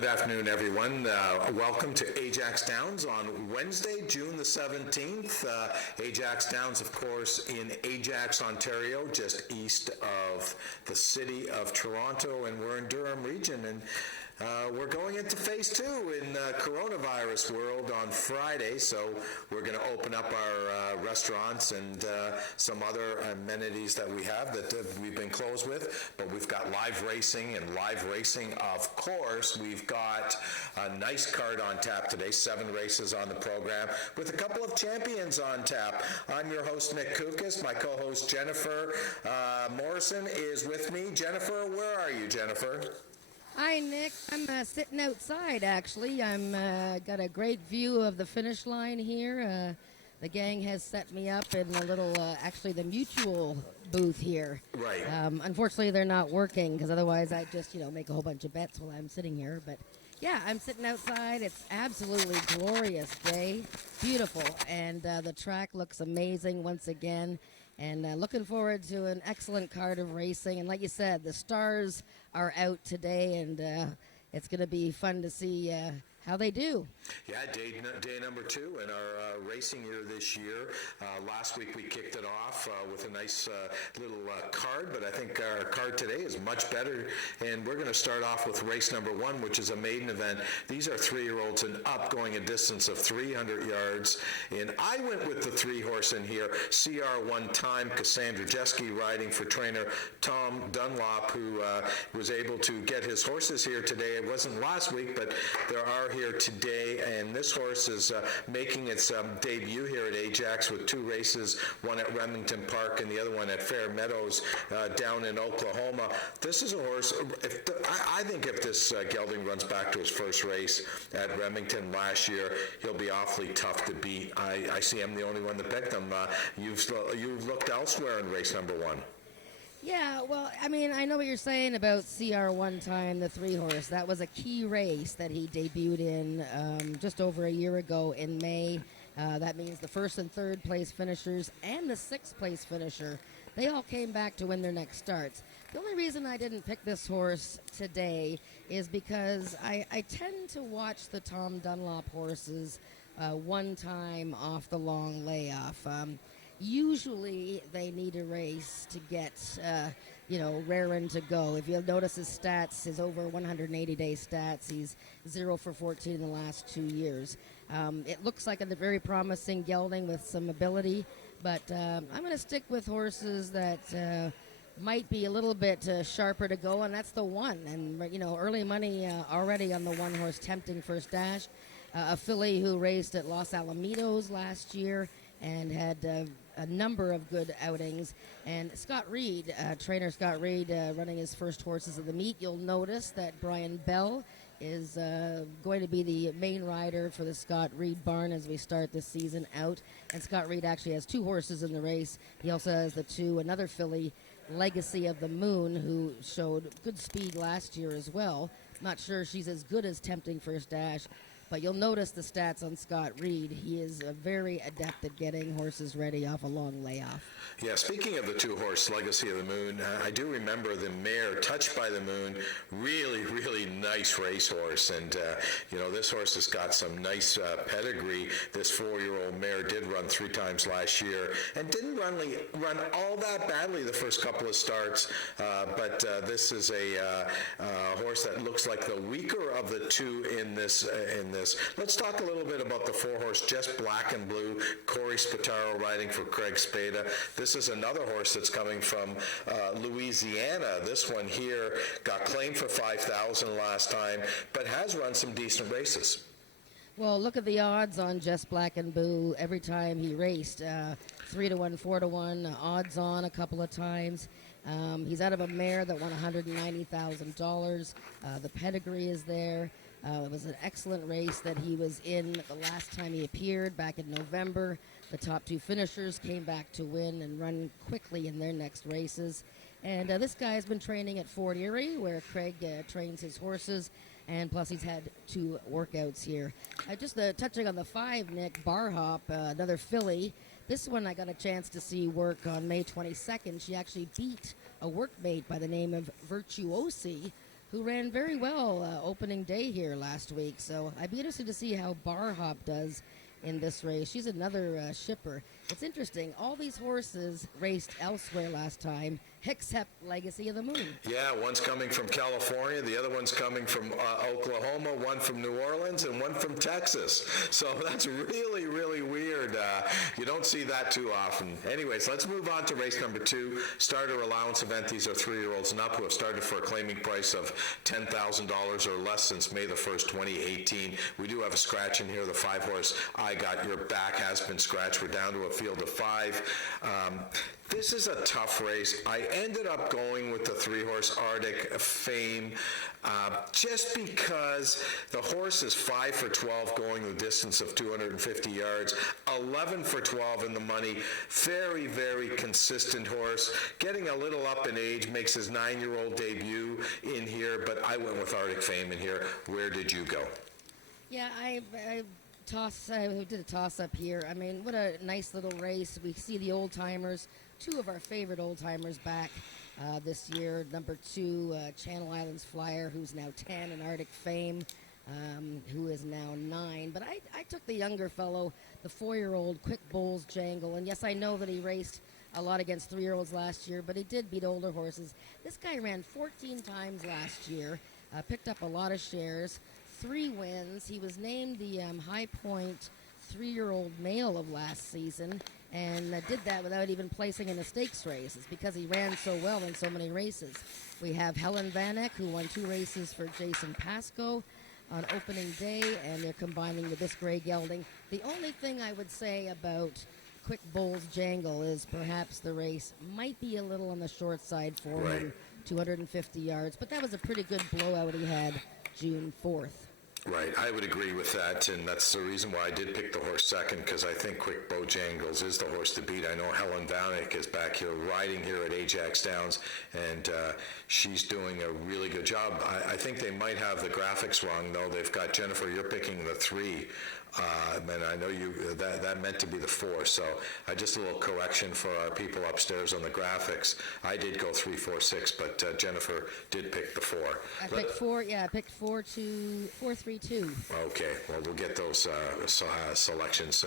Good afternoon, everyone. Welcome to Ajax Downs on Wednesday, June the 17th. Ajax Downs, of course, in Ajax, Ontario, just east of the city of Toronto, and we're in Durham region. And we're going into phase 2 in coronavirus world on Friday, so we're going to open up our restaurants and some other amenities that we have that we've been closed with, but we've got live racing, and live racing, of course, we've got a nice card on tap today, 7 races on the program, with a couple of champions on tap. I'm your host, Nick Koukas. My co-host, Jennifer Morrison, is with me. Jennifer, where are you, Jennifer? Hi, Nick. I'm sitting outside, actually. I'm got a great view of the finish line here. The gang has set me up in a little, actually, the mutual booth here. Right. Unfortunately, they're not working, because otherwise I'd just, make a whole bunch of bets while I'm sitting here. But, yeah, I'm sitting outside. It's absolutely glorious day. Beautiful. And the track looks amazing once again. And looking forward to an excellent card of racing. And like you said, the stars are out today, and it's going to be fun to see how they do. Yeah, day number 2 in our racing year this year. Last week we kicked it off with a nice little card, but I think our card today is much better, and we're going to start off with race number 1, which is a maiden event. These are 3-year-olds and up, going a distance of 300 yards, and I went with the 3-horse in here, CR1 Time, Cassandra Jeske, riding for trainer Tom Dunlop, who was able to get his horses here today. It wasn't last week, but there are here today, and this horse is making its debut here at Ajax with 2 races, one at Remington Park and the other one at Fair Meadows down in Oklahoma. This is a horse, I think if this gelding runs back to his first race at Remington last year, he'll be awfully tough to beat. I see I'm the only one that picked him. You've looked elsewhere in race number 1. Yeah, well, I mean, I know what you're saying about CR1 Time, the 3-horse. That was a key race that he debuted in just over a year ago in May. That means the 1st and 3rd place finishers and the 6th place finisher, they all came back to win their next starts. The only reason I didn't pick this horse today is because I tend to watch the Tom Dunlop horses one time off the long layoff. Usually they need a race to get, raring to go. If you'll notice his stats, his over 180-day stats, he's 0 for 14 in the last 2 years. It looks like a very promising gelding with some ability, but I'm going to stick with horses that might be a little bit sharper to go, and that's the 1. And, early money already on the 1-horse Tempting First Dash, a filly who raced at Los Alamitos last year and had a number of good outings. And Scott Reed, trainer Scott Reed, running his first horses of the meet. You'll notice that Brian Bell is going to be the main rider for the Scott Reed barn as we start this season out. And Scott Reed actually has 2 horses in the race. He also has another filly, Legacy of the Moon, who showed good speed last year as well. Not sure she's as good as Tempting First Dash, but you'll notice the stats on Scott Reed. He is very adept at getting horses ready off a long layoff. Yeah, speaking of the 2-horse Legacy of the Moon, I do remember the mare Touched by the Moon, really, really nice racehorse. And, this horse has got some nice pedigree. This 4-year-old mare did run 3 times last year and didn't run all that badly the first couple of starts. But this is a horse that looks like the weaker of the 2 in this. Let's talk a little bit about the 4-horse Just Black and Blue, Corey Spataro riding for Craig Spada. This is another horse that's coming from Louisiana. This one here got claimed for $5,000 last time, but has run some decent races. Well, look at the odds on Just Black and Blue every time he raced. 3-1, 4-1, odds on a couple of times. He's out of a mare that won $190,000. The pedigree is there. It was an excellent race that he was in the last time he appeared back in November. The top 2 finishers came back to win and run quickly in their next races. And this guy has been training at Fort Erie, where Craig trains his horses, and plus he's had 2 workouts here. Just touching on the 5, Nick, Bar Hop, another filly. This one I got a chance to see work on May 22nd. She actually beat a workmate by the name of Virtuosi, who ran very well opening day here last week. So I'd be interested to see how Bar Hop does in this race. She's another shipper. It's interesting. All these horses raced elsewhere last time, except Legacy of the Moon. Yeah, one's coming from California, the other one's coming from Oklahoma, one from New Orleans, and one from Texas. So that's really, really weird. You don't see that too often. Anyways, let's move on to race number 2, starter allowance event. These are 3-year-olds and up who have started for a claiming price of $10,000 or less since May the 1st, 2018. We do have a scratch in here. The 5-horse I Got Your Back has been scratched. We're down to a field of 5. This is a tough race. I ended up going with the 3-horse Arctic Fame just because the horse is 5 for 12 going the distance of 250 yards, 11 for 12 in the money. Very, very consistent horse. Getting a little up in age, makes his 9-year-old debut in here, but I went with Arctic Fame in here. Where did you go? Yeah, I did a toss-up here. I mean, what a nice little race. We see the old-timers, 2 of our favorite old-timers back this year. Number 2, Channel Islands Flyer, who's now 10, and Arctic Fame, who is now 9. But I took the younger fellow, the 4-year-old Quick Bowls Jangle. And yes, I know that he raced a lot against 3-year-olds last year, but he did beat older horses. This guy ran 14 times last year, picked up a lot of shares. 3 wins. He was named the High Point 3-year-old male of last season, and did that without even placing in a stakes race. It's because he ran so well in so many races. We have Helen Vanek, who won 2 races for Jason Pascoe on opening day, and they're combining with this gray gelding. The only thing I would say about Quick Bowls Jangle is perhaps the race might be a little on the short side for him, 250 yards, but that was a pretty good blowout he had June 4th. Right, I would agree with that, and that's the reason why I did pick the horse second, because I think Quick Bojangles is the horse to beat. I know Helen Vanek is back here riding here at Ajax Downs, and she's doing a really good job. I think they might have the graphics wrong, though. They've got Jennifer, you're picking the 3. And I know that meant to be the 4, so just a little correction for our people upstairs on the graphics. I did go 3, 4, 6, but Jennifer did pick the 4. I picked 4. Yeah, I picked 4, 3, 2. Okay, well, we'll get those selections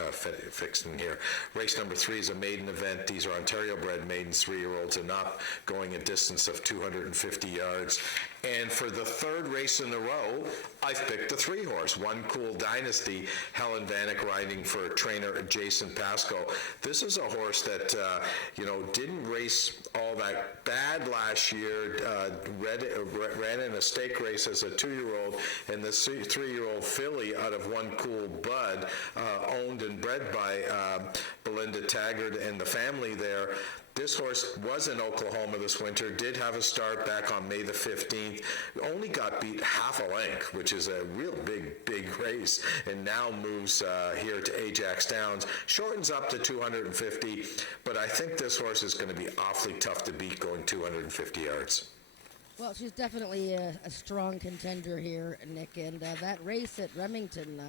fixed in here. Race number 3 is a maiden event. These are Ontario-bred maidens, 3-year-olds and up, going a distance of 250 yards. And for the 3rd race in a row, I've picked the 3-horse, One Cool Dynasty, Helen Vanek riding for trainer Jason Pascoe. This is a horse that, didn't race all that bad last year, ran in a stake race as a 2-year-old, and the 3-year-old filly out of One Cool Bud, owned and bred by Belinda Taggart and the family there. This horse was in Oklahoma this winter, did have a start back on May the 15th, only got beat half a length, which is a real big race, and now moves here to Ajax Downs. Shortens up to 250, but I think this horse is going to be awfully tough to beat going 250 yards. Well, she's definitely a strong contender here, Nick, and that race at Remington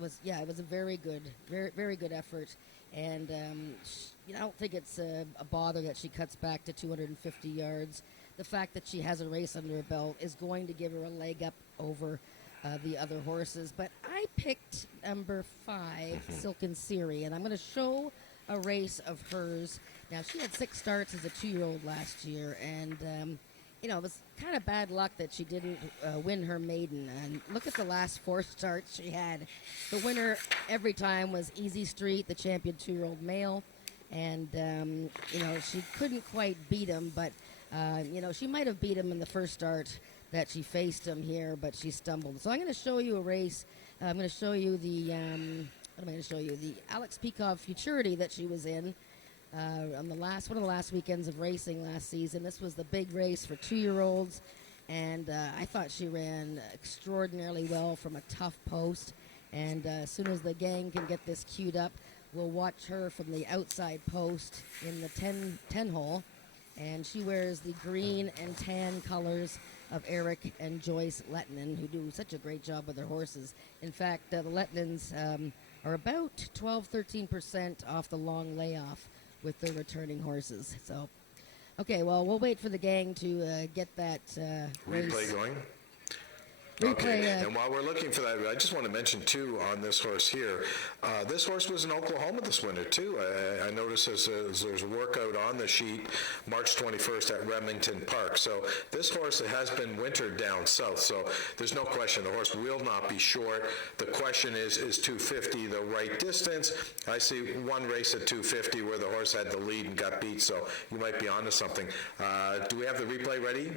was a very good effort, and I don't think it's a bother that she cuts back to 250 yards. The fact that she has a race under her belt is going to give her a leg up over the other horses, but I picked number 5, Silken Siri, and I'm going to show a race of hers. Now, she had 6 starts as a 2-year-old last year, and it was kind of bad luck that she didn't win her maiden. And look at the last 4 starts she had. The winner every time was Easy Street, the champion 2-year-old male. And, she couldn't quite beat him, but, she might have beat him in the first start that she faced him here, but she stumbled. So I'm going to show you a race. I'm going to show you the, The Alex Peikoff Futurity that she was in. On one of the last weekends of racing last season. This was the big race for 2-year-olds, and I thought she ran extraordinarily well from a tough post. And as soon as the gang can get this queued up, we'll watch her from the outside post in the 10 hole, and she wears the green and tan colors of Eric and Joyce Lettinen, who do such a great job with their horses. In fact, the Lettinens are about 12-13% off the long layoff with their returning horses. So, Okay, well, we'll wait for the gang to get that race. Replay going? Replay, Okay, and while we're looking for that, I just want to mention, too, on this horse here, this horse was in Oklahoma this winter, too. I noticed there's a workout on the sheet March 21st at Remington Park. So this horse has been wintered down south, so there's no question the horse will not be short. The question is 250 the right distance? I see one race at 250 where the horse had the lead and got beat, so you might be onto something. Do we have the replay ready?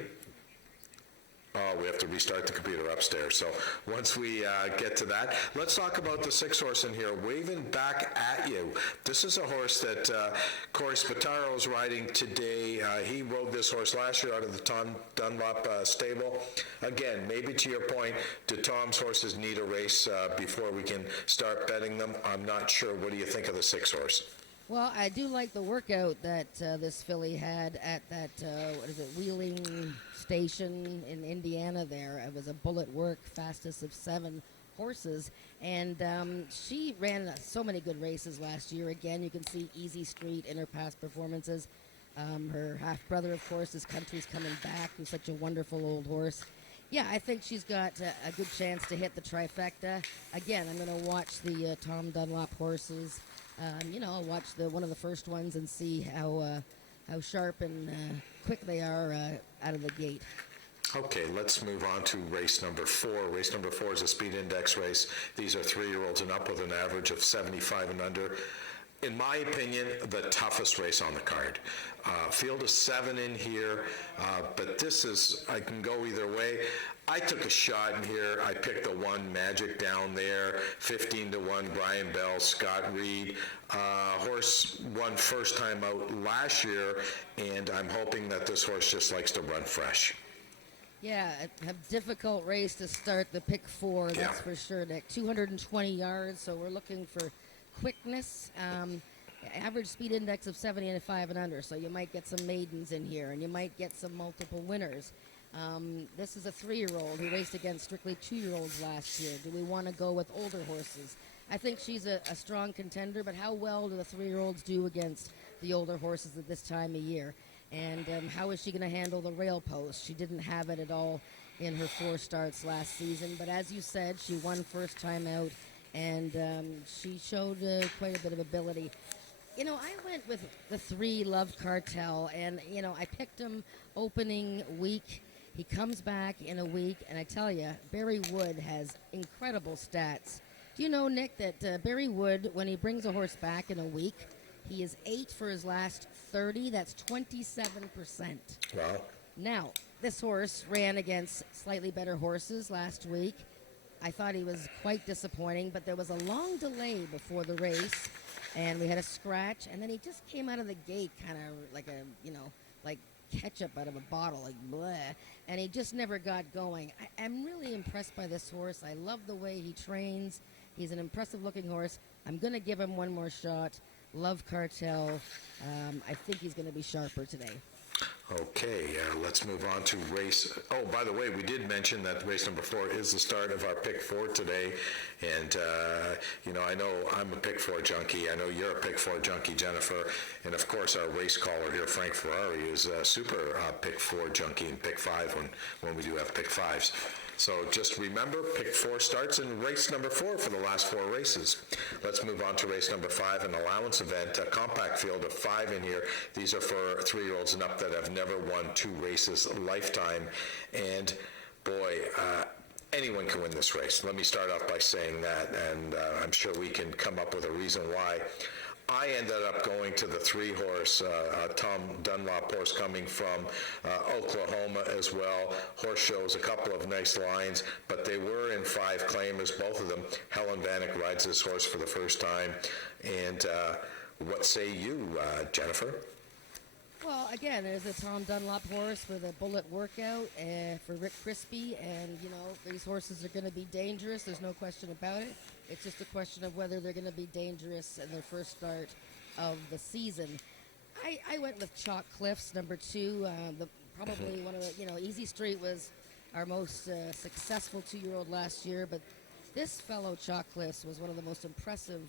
Oh, we have to restart the computer upstairs. So once we get to that, let's talk about the 6-horse in here, Waving Back at You. This is a horse that Corey Spataro is riding today. He rode this horse last year out of the Tom Dunlop stable. Again, maybe to your point, do Tom's horses need a race before we can start betting them? I'm not sure. What do you think of the 6-horse? Well, I do like the workout that this filly had at that, Wheeling Station in Indiana there. It was a bullet work, fastest of 7 horses. And she ran so many good races last year. Again, you can see Easy Street in her past performances. Her half-brother, of course, is Country's Coming Back, who's such a wonderful old horse. Yeah, I think she's got a good chance to hit the trifecta. Again, I'm going to watch the Tom Dunlop horses. I'll watch one of the first ones and see how sharp and quick they are out of the gate. Okay, let's move on to race number 4. Race number 4 is a speed index race. These are 3-year-olds and up with an average of 75 and under. In my opinion, the toughest race on the card. Field of 7 in here, but I can go either way. I took a shot in here. I picked the 1 Magic down there, 15-1, Brian Bell, Scott Reed. Horse won first time out last year, and I'm hoping that this horse just likes to run fresh. Yeah, a difficult race to start the pick 4, that's for sure, Nick. 220 yards, so we're looking for quickness. Average speed index of 75 and under, so you might get some maidens in here, and you might get some multiple winners. This is a 3-year-old who raced against strictly 2-year-olds last year. Do we want to go with older horses? I think she's a strong contender, but how well do the 3-year-olds do against the older horses at this time of year? And how is she going to handle the rail post? She didn't have it at all in her 4 starts last season, but as you said, she won first time out, and she showed quite a bit of ability. I went with the 3 Love Cartel, and, I picked him opening week. He comes back in a week, and I tell you, Barry Wood has incredible stats. Do you know, Nick, that Barry Wood, when he brings a horse back in a week, he is 8 for his last 30. That's 27%. Wow. Now, this horse ran against slightly better horses last week. I thought he was quite disappointing, but there was a long delay before the race, and we had a scratch, and then he just came out of the gate kind of like like ketchup out of a bottle, like bleh, and he just never got going. I'm really impressed by this horse. I love the way he trains. He's an impressive-looking horse. I'm going to give him one more shot. Love Cartel. I think he's going to be sharper today. Okay, let's move on to race. Oh, by the way, we did mention that race number 4 is the start of our pick 4 today. And, I know I'm a pick 4 junkie. I know you're a pick 4 junkie, Jennifer. And, of course, our race caller here, Frank Ferrari, is a super pick 4 junkie and pick 5 when we do have pick 5s. So just remember, pick 4 starts in race number 4 for the last 4 races. Let's move on to race number 5, an allowance event, a compact field of 5 in here. These are for 3-year-olds and up that have never won 2 races lifetime. And boy, anyone can win this race. Let me start off by saying that, and I'm sure we can come up with a reason why. I ended up going to the 3-horse, Tom Dunlop horse coming from Oklahoma as well. Horse shows a couple of nice lines, but they were in 5 claimers, both of them. Helen Vanek rides this horse for the first time. And what say you, Jennifer? Well, again, there's a Tom Dunlop horse with a bullet workout for Rick Crispy, and, these horses are going to be dangerous. There's no question about it. It's just a question of whether they're going to be dangerous in their first start of the season. I went with Chalk Cliffs, number 2. Probably one of the, Easy Street was our most successful 2-year-old last year, but this fellow Chalk Cliffs was one of the most impressive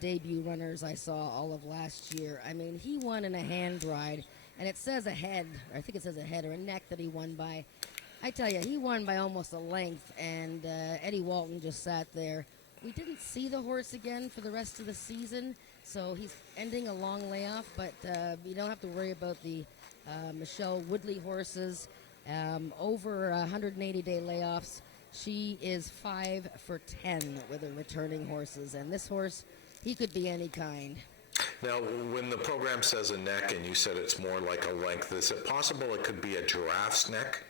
debut runners I saw all of last year. I mean, he won in a hand ride, and it says a head, or I think it says a head or a neck that he won by. I tell you, he won by almost a length, and Eddie Walton just sat there. We didn't see the horse again for the rest of the season, so he's ending a long layoff, but you don't have to worry about the Michelle Woodley horses. Over 180-day layoffs. She is 5 for 10 with her returning horses, and this horse, he could be any kind. Now, when the program says a neck and you said it's more like a length, is it possible it could be a giraffe's neck?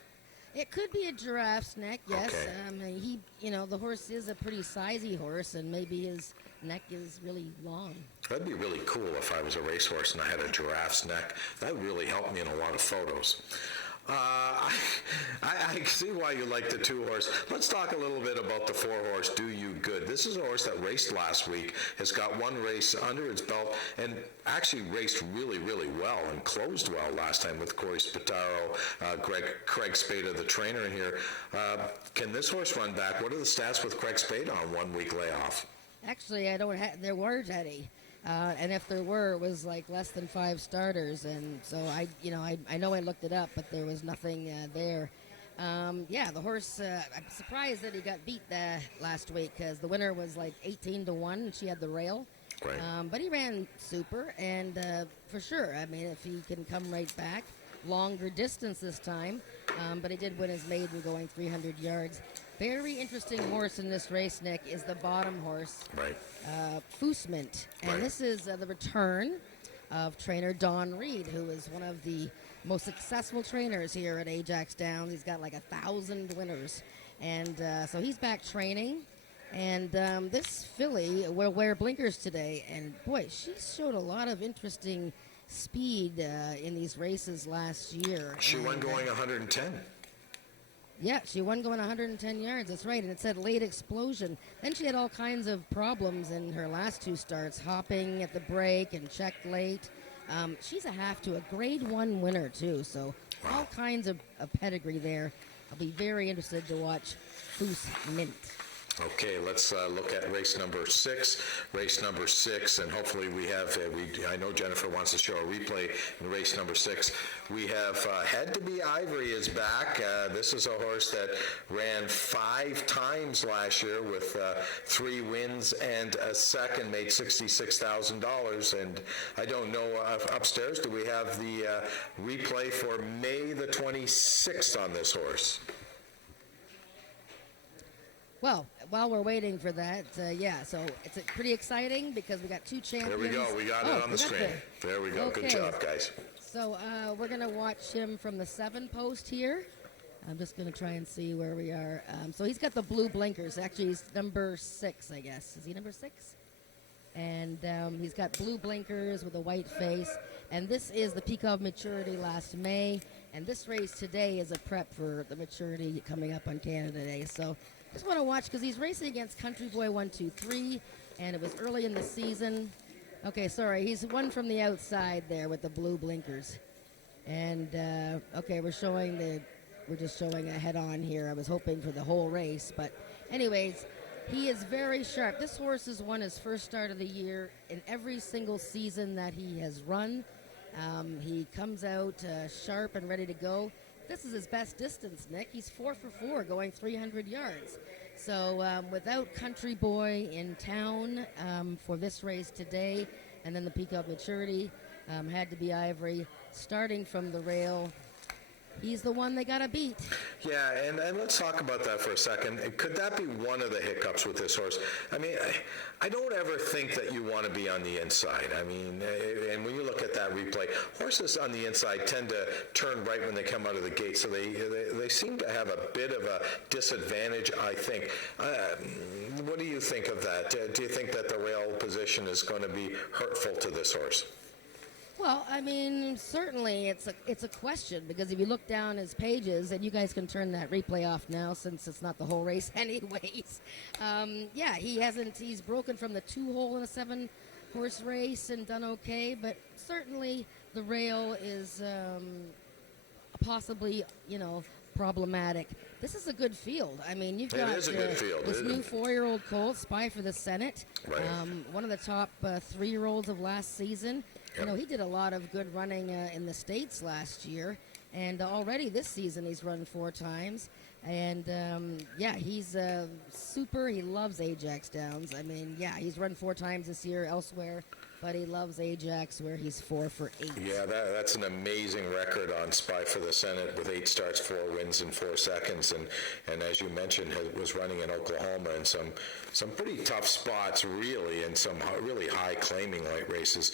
It could be a giraffe's neck, yes. Okay. The horse is a pretty sizey horse, and maybe his neck is really long. That'd be really cool if I was a racehorse and I had a giraffe's neck. That would really help me in a lot of photos. I see why you like the 2-horse. Let's talk a little bit about the 4-horse, Do You Good. This is a horse that raced last week, has got one race under its belt, and actually raced really, really well and closed well last time with Corey Spataro, Craig Spada, the trainer here. Can this horse run back? What are the stats with Craig Spada on 1 week layoff? Actually, I don't have. There weren't any. And if there were, it was like less than 5 starters, and so I know I looked it up, but there was nothing there. The horse. I'm surprised that he got beat last week because the winner was like 18-1, and she had the rail. Right. But he ran super, and for sure. I mean, if he can come right back, longer distance this time. But he did win his maiden going 300 yards. Very interesting horse in this race, Nick, is the bottom horse, Right. Foosmint. And Right. this is the return of trainer Don Reed, who is one of the most successful trainers here at Ajax Downs. He's got like 1,000 winners. And so he's back training. And this filly will wear blinkers today. And boy, she showed a lot of interesting speed in these races last year. She won going 110. Yeah, she won going 110 yards. That's right. And it said late explosion. Then she had all kinds of problems in her last 2 starts, hopping at the break and checked late. She's a grade 1 winner, too. So all kinds of pedigree there. I'll be very interested to watch Foosmint. Okay, let's look at race number 6. Race number 6, and hopefully we have, I know Jennifer wants to show a replay in race number 6. We have Had to Be Ivory is back. This is a horse that ran 5 times last year with 3 wins and a second, made $66,000. And I don't know, upstairs, do we have the replay for May the 26th on this horse? Well, while we're waiting for that, so it's pretty exciting because we got 2 champions. There we go. We got it on the screen. There we go. Okay. Good job, guys. So we're going to watch him from the 7 post here. I'm just going to try and see where we are. So he's got the blue blinkers. Actually, he's number 6, I guess. Is he number 6? And he's got blue blinkers with a white face. And this is the peak of maturity last May. And this race today is a prep for the maturity coming up on Canada Day. So just want to watch because he's racing against Country Boy 123, and it was early in the season. Okay, sorry, he's one from the outside there with the blue blinkers. And okay, we're just showing a head-on here. I was hoping for the whole race, but anyways, he is very sharp. This horse has won his first start of the year in every single season that he has run. He comes out sharp and ready to go. This is his best distance, Nick. He's 4 for 4 going 300 yards. So without Country Boy in town for this race today, and then the peak of maturity, Had to Be Ivory, starting from the rail. He's the one they got to beat. Yeah, and let's talk about that for a second. Could that be one of the hiccups with this horse? I mean, I don't ever think that you want to be on the inside. I mean, and when you look at that replay, horses on the inside tend to turn right when they come out of the gate, so they seem to have a bit of a disadvantage, I think. What do you think of that? Do you think that the rail position is going to be hurtful to this horse? Well, I mean, certainly it's a question because if you look down his pages, and you guys can turn that replay off now since it's not the whole race anyways. He's broken from the 2-hole in a 7-horse race and done okay, but certainly the rail is possibly, problematic. this is a good field. I mean, you've It got is a good field. this new 4-year-old colt, Spy for the Senate, Right. one of the top 3-year-olds of last season. Yep. You know, he did a lot of good running in the States last year, and already this season he's run 4 times. And, yeah, he's super. He loves Ajax Downs. I mean, yeah, he's run 4 times this year elsewhere, but he loves Ajax, where he's 4 for 8. Yeah, that's an amazing record on Spy for the Senate with 8 starts, 4 wins in 4 seconds. And as you mentioned, was running in Oklahoma in some pretty tough spots, really, and some really high claiming light races,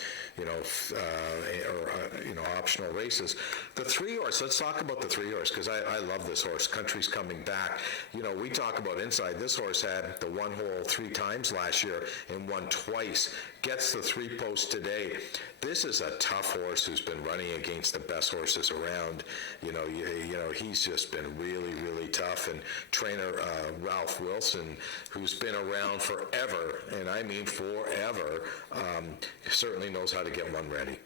optional races. The 3-horse, let's talk about the 3-horse, because I love this horse. Country's coming back. You know, we talk about inside. This horse had the 1 hole 3 times last year and won twice. Gets the 3 post today. This is a tough horse who's been running against the best horses around. You know, he's just been really, really tough. And trainer Ralph Wilson, who's been around forever, and I mean forever, certainly knows how to get one ready.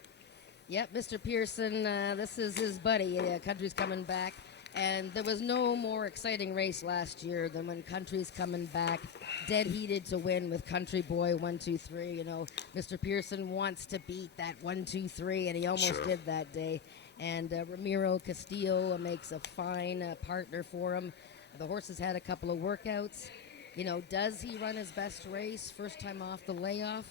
Yep, Mr. Pearson, this is his buddy. Country's coming back. And there was no more exciting race last year than when Country's coming back, dead heated to win with Country Boy 1-2-3. You know, Mr. Pearson wants to beat that 1-2-3, and he almost did that day. And Ramiro Castillo makes a fine partner for him. The horse has had a couple of workouts. You know, does he run his best race first time off the layoff?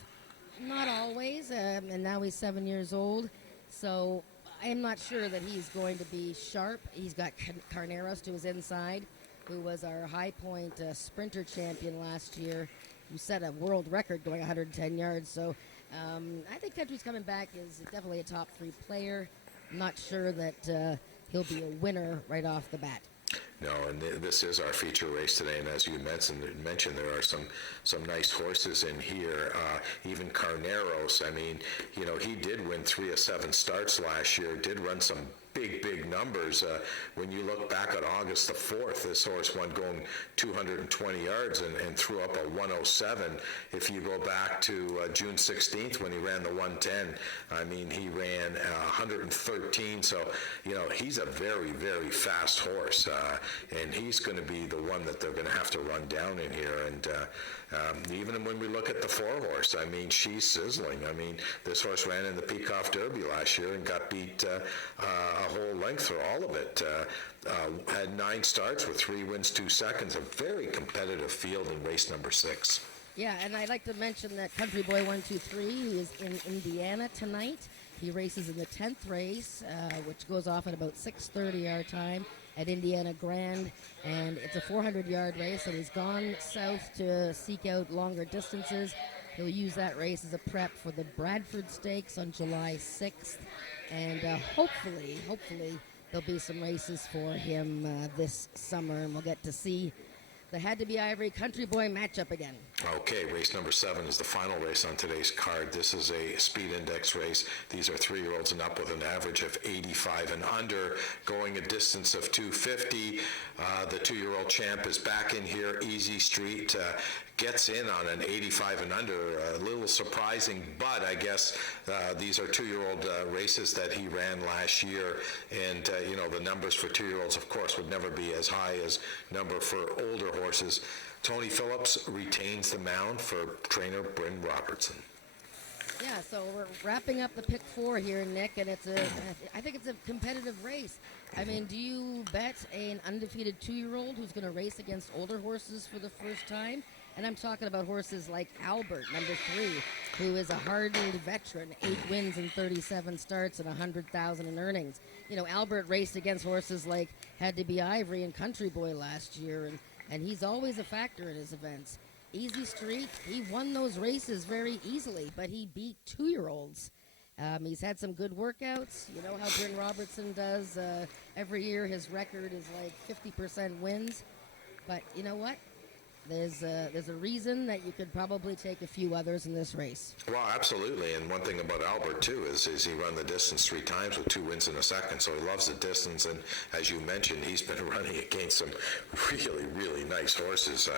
Not always, and now he's 7 years old. So I'm not sure that he's going to be sharp. He's got Carneros to his inside, who was our High Point sprinter champion last year, who set a world record going 110 yards. So I think Country's coming back is definitely a top 3 player. I'm not sure that he'll be a winner right off the bat. No, and this is our feature race today, and as you mentioned there are some nice horses in here. Even Carneros, I mean, you know, he did win 3 of 7 starts last year, did run some big numbers. When you look back at August the 4th, this horse won going 220 yards and threw up a 107. If you go back to June 16th when he ran the 110, I mean, he ran 113. So, you know, he's a very, very fast horse, and he's going to be the one that they're going to have to run down in here. And even when we look at the 4-horse, I mean, she's sizzling. I mean, this horse ran in the Peacock Derby last year and got beat a whole length for all of it. Had 9 starts with 3 wins, 2 seconds. A very competitive field in race number 6. Yeah, and I'd like to mention that Country Boy 1-2-3, he is in Indiana tonight. He races in the 10th race, which goes off at about 6:30 our time at Indiana Grand, and it's a 400-yard race, and he's gone south to seek out longer distances. He'll use that race as a prep for the Bradford Stakes on July 6th, and hopefully there'll be some races for him this summer, and we'll get to see the Had-to-Be Ivory Country Boy matchup again. Okay, race number 7 is the final race on today's card. This is a speed index race. These are 3-year-olds and up with an average of 85 and under, going a distance of 250. The 2-year-old champ is back in here. Easy Street gets in on an 85 and under. A little surprising, but I guess these are 2-year-old races that he ran last year. And, you know, the numbers for 2-year-olds, of course, would never be as high as number for older horses. Tony Phillips retains the mound for trainer Bryn Robertson. Yeah, so we're wrapping up the pick 4 here, Nick, and I think it's a competitive race. I mean, do you bet an undefeated 2-year-old who's going to race against older horses for the first time? And I'm talking about horses like Albert, number 3, who is a hardened veteran, 8 wins and 37 starts and $100,000 in earnings. You know, Albert raced against horses like Had-to-Be Ivory and Country Boy last year, and he's always a factor in his events. Easy Street, he won those races very easily, but he beat 2-year-olds. He's had some good workouts. You know how Bryn Robertson does. Every year his record is like 50% wins. But you know what? there's a reason that you could probably take a few others in this race. Well, absolutely. And one thing about Albert, too, is he run the distance 3 times with 2 wins in a second. So he loves the distance. And as you mentioned, he's been running against some really, really nice horses.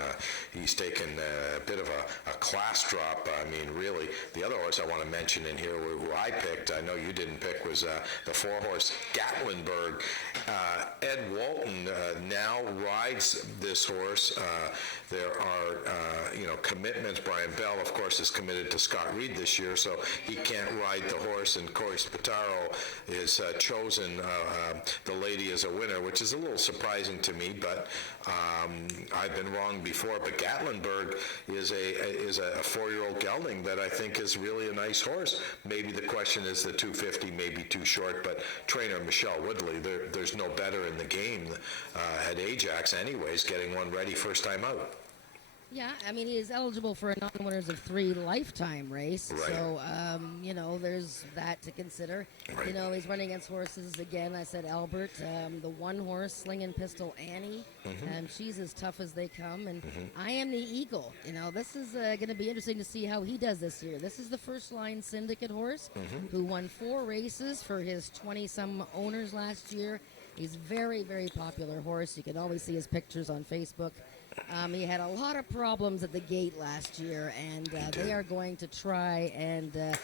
He's taken a bit of a class drop. I mean, really, the other horse I want to mention in here, who I picked, I know you didn't pick, was the 4-horse Gatlinburg. Ed Walton now rides this horse. There are, commitments. Brian Bell, of course, is committed to Scott Reed this year, so he can't ride the horse, and Corey Spataro is chosen the lady as a winner, which is a little surprising to me, but I've been wrong before. But Gatlinburg is a 4-year-old gelding that I think is really a nice horse. Maybe the question is the 250 may be too short, but trainer Michelle Woodley, there's no better in the game at Ajax anyways, getting one ready first time out. Yeah, I mean, he is eligible for a non-winners of 3 lifetime race. Right. So, there's that to consider. Right. He's running against horses, again, I said Albert, the 1-horse Sling and Pistol Annie, and she's as tough as they come. And I Am the Eagle. This is going to be interesting to see how he does this year. This is the First Line Syndicate horse who won 4 races for his 20-some owners last year. He's very, very popular horse. You can always see his pictures on Facebook. He had a lot of problems at the gate last year, and they are going to try and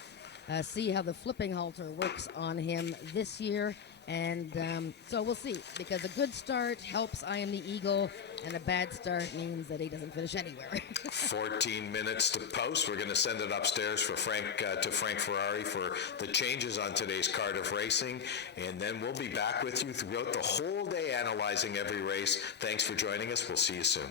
see how the flipping halter works on him this year. And so we'll see, because a good start helps I Am the Eagle, and a bad start means that he doesn't finish anywhere. 14 minutes to post. We're going to send it upstairs for Frank Ferrari for the changes on today's card of racing, and then we'll be back with you throughout the whole day analyzing every race. Thanks for joining us. We'll see you soon.